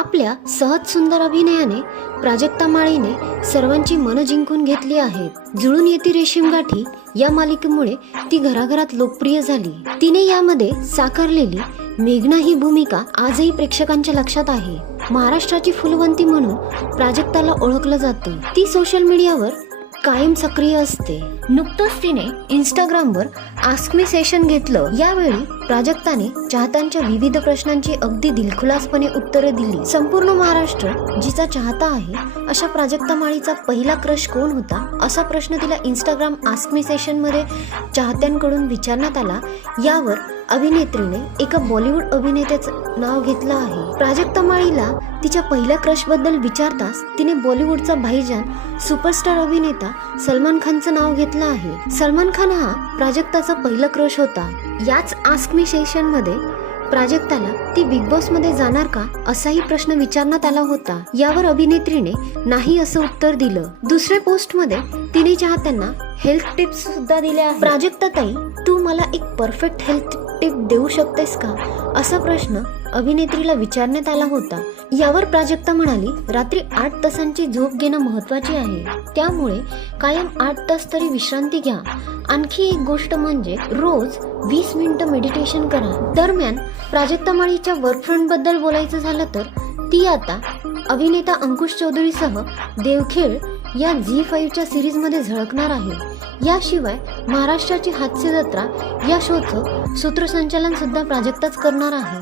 आपल्या सहज सुंदर अभिनयाने प्राजक्ता माळीने सर्वांची मनं जिंकून घेतली आहेत. जुळून येती रेशीम गाठी या मालिकेमुळे ती घराघरात लोकप्रिय झाली. तिने यामध्ये साकारलेली मेघना ही भूमिका आजही प्रेक्षकांच्या लक्षात आहे. महाराष्ट्राची फुलवंती म्हणून प्राजक्ताला ओळखलं जातं. ती सोशल मीडियावर कायम सक्रिय असते. नुकतंच तिने इंस्टाग्रामवर आस्क मी सेशन घेतलं. यावेळी प्राजक्ताने चाहत्यांच्या विविध प्रश्नांची अगदी दिलखुलासपणे उत्तरे दिली. संपूर्ण महाराष्ट्र जिचा चाहता आहे अशा प्राजक्ता माळीचा पहिला क्रश कोण होता, असा प्रश्न तिला इंस्टाग्राम आस्क मी सेशन मध्ये चाहत्यांकडून विचारण्यात आला. यावर अभिनेत्रीने एका बॉलिवूड अभिनेत्याचं नाव घेतलं आहे. प्राजक्ता माळीला तिच्या पहिल्या क्रश बद्दल विचारताच तिने बॉलिवूडचा भाईजान सुपरस्टार अभिनेता सलमान खानचं नाव घेतलं आहे. सलमान खान हा प्राजक्ताचा पहिला क्रश होता. याच आस्क मी सेशन मध्ये प्राजक्ताला ती बिग बॉस मध्ये जाणार का असाही प्रश्न विचारण्यात आला होता. यावर अभिनेत्रीने नाही असं उत्तर दिलं. दुसऱ्या पोस्ट मध्ये तिने चाहत्यांना हेल्थ टिप्स सुद्धा दिल्या आहेत. प्राजक्ता ताई, तू मला एक परफेक्ट हेल्थ टिप देऊ शकतेस का, असा प्रश्न अभिनेत्रीला विचारण्यात आला होता. यावर प्राजक्ता म्हणाली, रात्री 8 तासांची झोप घेणं महत्वाची आहे, त्यामुळे कायम 8 तास तरी विश्रांती घ्या. आणखी एक गोष्ट म्हणजे रोज 20 मिनिटं मेडिटेशन करा. दरम्यान प्राजक्ता माळीच्या वर्कफ्रंट बद्दल बोलायचं झालं तर ती आता अभिनेता अंकुश चौधरीसह देवखेळ या झी5च्या सिरीजमध्ये झळकणार आहे. याशिवाय महाराष्ट्राची हास्य जत्रा या शोचं सूत्रसंचालन सुद्धा प्राजक्ताच करणार आहे.